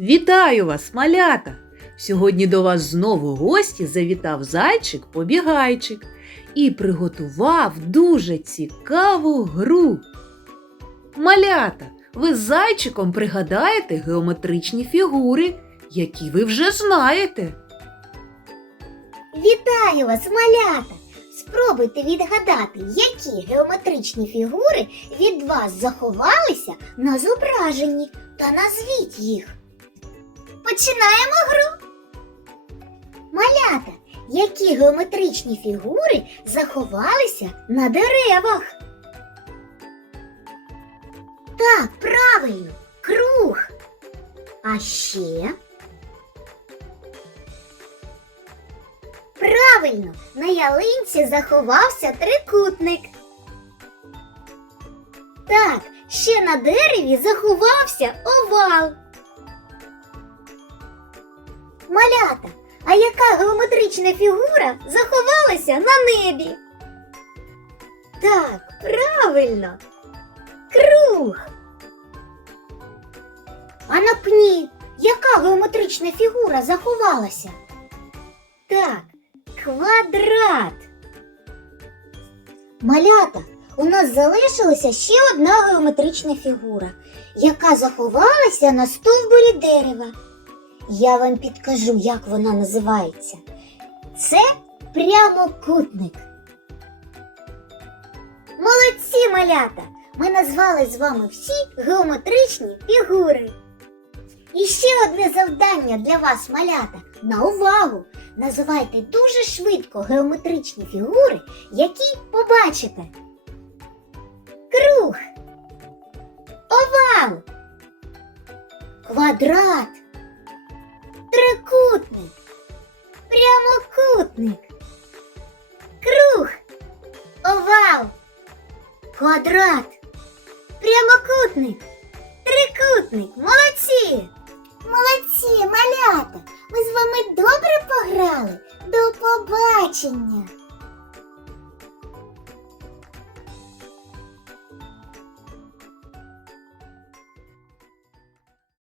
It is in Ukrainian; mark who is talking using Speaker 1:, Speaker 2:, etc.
Speaker 1: Вітаю вас, малята! Сьогодні до вас знову гості завітав зайчик-побігайчик і приготував дуже цікаву гру. Малята, ви з зайчиком пригадаєте геометричні фігури, які ви вже знаєте.
Speaker 2: Вітаю вас, малята! Спробуйте відгадати, які геометричні фігури від вас заховалися на зображенні та назвіть їх. Починаємо гру. Малята, які геометричні фігури заховалися на деревах? Так, правильно, круг. А ще Правильно, на ялинці заховався трикутник. Так, ще на дереві заховався овал. Малята, а яка геометрична фігура заховалася на небі? Так, правильно. Круг. А на пні яка геометрична фігура заховалася? Так, квадрат. Малята, у нас залишилася ще одна геометрична фігура, яка заховалася на стовбурі дерева. Я вам підкажу, як вона називається. Це прямокутник. Молодці, малята! Ми назвали з вами всі геометричні фігури. І ще одне завдання для вас, малята. На увагу! Називайте дуже швидко геометричні фігури, які побачите. Круг, овал, квадрат, трикутник, круг, овал, квадрат, прямокутник, трикутник, молодці. Молодці, малята! Ми з вами добре пограли. До побачення!